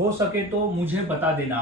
हो सके तो मुझे बता देना,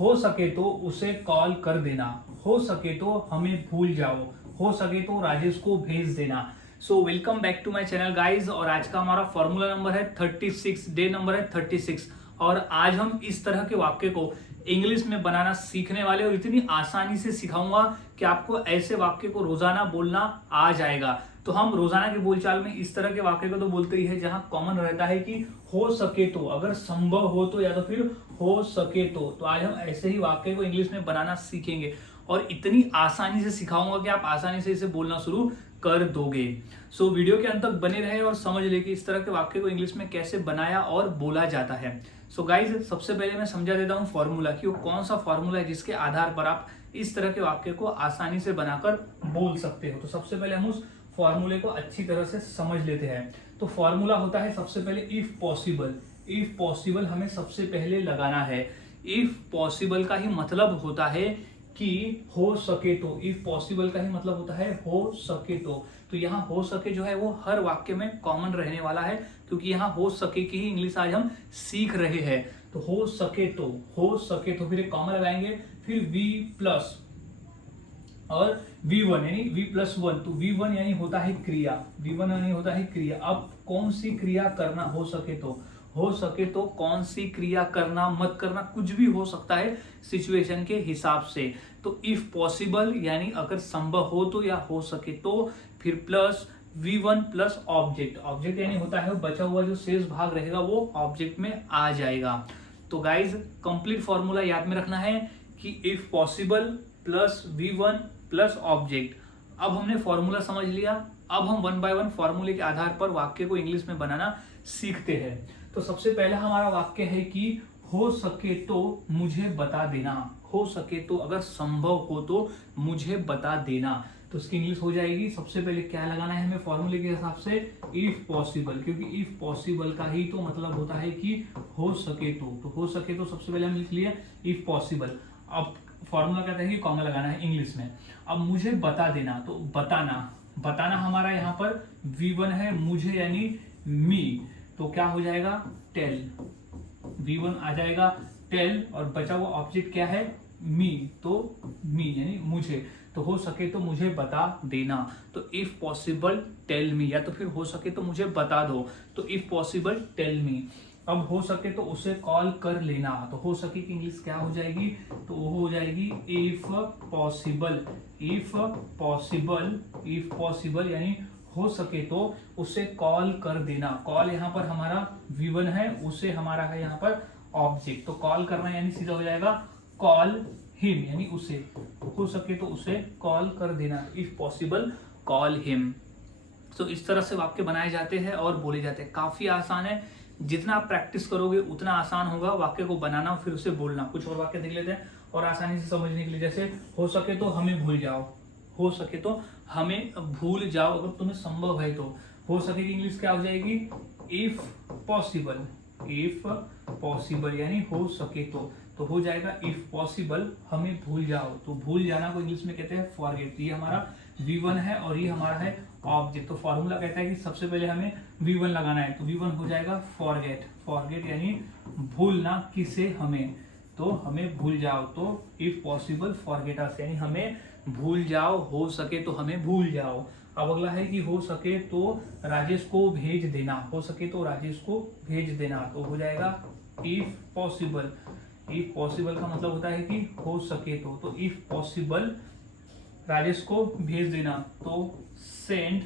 हो सके तो उसे कॉल कर देना, हो सके तो हमें भूल जाओ, हो सके तो राजेश को भेज देना। So welcome back to my channel guys. और आज का हमारा फॉर्मूला नंबर है 36, डे नंबर है 36। और आज हम इस तरह के वाक्य को इंग्लिश में बनाना सीखने वाले और इतनी आसानी से सिखाऊंगा कि आपको ऐसे वाक्य को रोजाना बोलना आ जाएगा। तो हम रोजाना के बोलचाल में इस तरह के वाक्य को तो बोलते ही है जहां कॉमन रहता है कि हो सके तो, अगर संभव हो तो, या तो फिर हो सके तो आज हम ऐसे ही वाक्य को इंग्लिश में बनाना सीखेंगे और इतनी आसानी से सिखाऊंगा कि आप आसानी से इसे बोलना शुरू कर दोगे। सो वीडियो के अंत तक बने रहे और समझ ले कि इस तरह के वाक्य को इंग्लिश में कैसे बनाया और बोला जाता है। सो गाइज, सबसे पहले मैं समझा देता हूँ फॉर्मूला कि वो कौन सा फॉर्मूला है जिसके आधार पर आप इस तरह के वाक्य को आसानी से बनाकर बोल सकते हो। तो सबसे पहले हम उस फॉर्मूले को अच्छी तरह से समझ लेते हैं। तो फॉर्मूला होता है सबसे पहले इफ पॉसिबल। इफ पॉसिबल हमें सबसे पहले लगाना है। इफ पॉसिबल का ही मतलब होता है कि हो सके तो। इफ पॉसिबल का ही मतलब होता है हो सके तो यहाँ हो सके जो है वो हर वाक्य में कॉमन रहने वाला है, क्योंकि यहाँ हो सके की ही इंग्लिश आज हम सीख रहे हैं। तो हो सके तो फिर एक कॉमन लगाएंगे, फिर वी प्लस और V1 यानी V+1। तो V1 यानी होता है क्रिया, V1 यानी होता है क्रिया। अब कौन सी क्रिया करना, हो सके तो कौन सी क्रिया करना मत करना, कुछ भी हो सकता है सिचुएशन के हिसाब से। तो इफ पॉसिबल यानी अगर संभव हो तो या हो सके तो, फिर plus V1 plus object. Object यानी होता है बचा हुआ जो शेष भाग रहेगा वो ऑब्जेक्ट में आ जाएगा। तो गाइज, कंप्लीट फॉर्मूला याद में रखना है कि if possible plus V1 plus object. अब हमने फॉर्मूला समझ लिया, अब हम वन बाय वन फॉर्मूले के आधार पर वाक्य को इंग्लिश में बनाना सीखते हैं। तो सबसे पहला हमारा वाक्य है कि हो सके तो मुझे बता देना। हो सके तो, अगर संभव हो तो मुझे बता देना। तो इसकी इंग्लिश हो जाएगी, सबसे पहले क्या लगाना है हमें फॉर्मूले के हिसाब से, इफ पॉसिबल, क्योंकि इफ पॉसिबल का ही तो मतलब होता है कि हो सके तो हो सके तो सबसे पहले हम लिख लिए इफ पॉसिबल। अब फॉर्मूला कहता है कि कॉमा लगाना है इंग्लिश में। अब मुझे बता देना, तो बताना हमारा यहाँ पर V1 है, मुझे यानी मी, तो क्या हो जाएगा टेल। V1 आ जाएगा टेल और बचा हुआ ऑब्जेक्ट क्या है मी, तो मी यानी मुझे। तो हो सके तो मुझे बता देना। तो इफ पॉसिबल टेल मी, या तो फिर हो सके तो मुझे बता दो। तो इफ पॉसिबल टेल मी। अब हो सके तो उसे कॉल कर लेना। तो हो सके की इंग्लिश क्या हो जाएगी, तो वो हो जाएगी इफ पॉसिबल। इफ पॉसिबल यानी हो सके तो उसे कॉल कर देना। कॉल यहाँ पर हमारा V1 है, उसे हमारा है यहाँ पर ऑब्जेक्ट। तो कॉल करना यानी सीधा हो जाएगा कॉल हिम, यानी उसे। तो हो सके तो उसे कॉल कर देना, इफ पॉसिबल कॉल हिम। तो इस तरह से वाक्य बनाए जाते हैं और बोले जाते हैं। काफी आसान है, जितना आप प्रैक्टिस करोगे उतना आसान होगा वाक्य को बनाना और फिर उसे बोलना। कुछ और वाक्य देख लेते हैं और आसानी से समझने के लिए, जैसे हो सके तो हमें भूल जाओ। हो सके तो हमें भूल जाओ, अगर तुम्हें संभव है तो। हो सके की इंग्लिश क्या हो जाएगी, इफ पॉसिबल। इफ पॉसिबल यानी हो सके तो हो जाएगा इफ पॉसिबल हमें भूल जाओ। तो भूल जाना को इंग्लिश में कहते हैं फॉरगेट। ये हमारा V1 है और ये हमारा है ऑब्जेक्ट। तो फॉर्मूला कहता है कि सबसे पहले हमें V1 लगाना है। तो V1 हो जाएगा फॉरगेट यानी भूलना किसे, हमें। तो हमें भूल जाओ, तो इफ पॉसिबल फॉरगेट अस, यानी हमें भूल जाओ, हो सके तो हमें भूल जाओ। अब अगला है कि हो सके तो राजेश को भेज देना। हो सके तो राजेश को भेज देना। तो हो जाएगा इफ पॉसिबल। इफ पॉसिबल का मतलब होता है कि हो सके तो इफ पॉसिबल राजेश को भेज देना। तो सेंड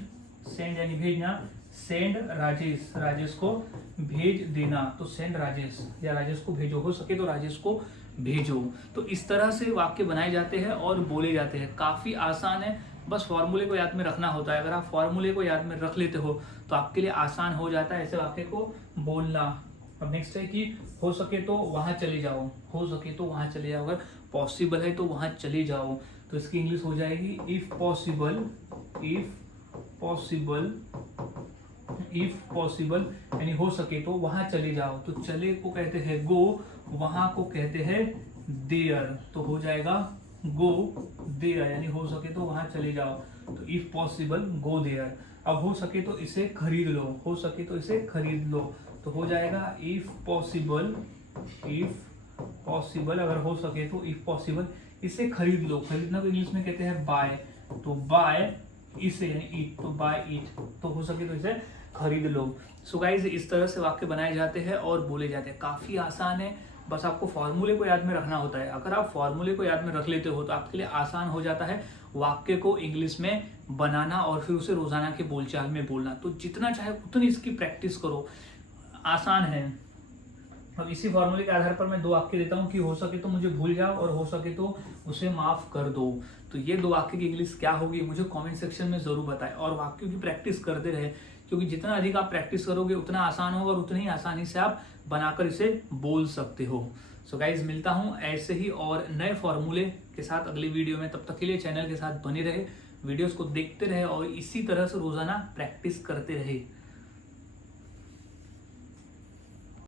यानी भेजना, सेंड राजेश को भेज देना। तो सेंड राजेश, या राजेश को भेजो। हो सके तो राजेश को भेजो। तो इस तरह से वाक्य बनाए जाते हैं और बोले जाते हैं। काफी आसान है, बस फॉर्मूले को याद में रखना होता है। अगर आप फॉर्मूले को याद में रख लेते हो तो आपके लिए आसान हो जाता है ऐसे वाक्य को बोलना। अब नेक्स्ट है कि हो सके तो वहां चले जाओ। हो सके तो वहां चले जाओ, अगर पॉसिबल है तो वहां चले जाओ। तो इसकी इंग्लिश हो जाएगी इफ पॉसिबल यानी हो सके तो वहां चले जाओ। तो चले को कहते हैं गो, वहां को कहते हैं देयर। तो हो जाएगा गो देयर यानी हो सके तो वहां चले जाओ। तो इफ पॉसिबल गो देयर। अब हो सके तो इसे खरीद लो। हो सके तो इसे खरीद लो। तो हो जाएगा इफ पॉसिबल इफ पॉसिबल, अगर हो सके तो, इफ पॉसिबल इसे खरीद लो। खरीदना को इंग्लिश में कहते हैं बाय, तो बाय इसे यानी इट, तो बाय इट, तो हो सके तो इसे खरीद लो। सो गाइज इस तरह से वाक्य बनाए जाते हैं और बोले जाते हैं। काफी आसान है, बस आपको फॉर्मूले को याद में रखना होता है। अगर आप फॉर्मूले को याद में रख लेते हो तो आपके लिए आसान हो जाता है वाक्य को इंग्लिश में बनाना और फिर उसे रोजाना के बोलचाल में बोलना। तो जितना चाहे उतनी इसकी प्रैक्टिस करो, आसान है। अब इसी फॉर्मूले के आधार पर मैं दो वाक्य देता हूँ कि हो सके तो मुझे भूल जाओ और हो सके तो उसे माफ कर दो। तो ये दो वाक्य की इंग्लिश क्या होगी मुझे कमेंट सेक्शन में जरूर बताएं, और वाक्यों की प्रैक्टिस करते रहे, क्योंकि जितना अधिक आप प्रैक्टिस करोगे उतना आसान होगा और उतनी ही आसानी से आप बनाकर इसे बोल सकते हो। सो गाइज मिलता हूँ ऐसे ही और नए फॉर्मूले के साथ अगली वीडियो में। तब तक के लिए चैनल के साथ बने रहे, वीडियोस को देखते रहे और इसी तरह से रोजाना प्रैक्टिस करते रहे।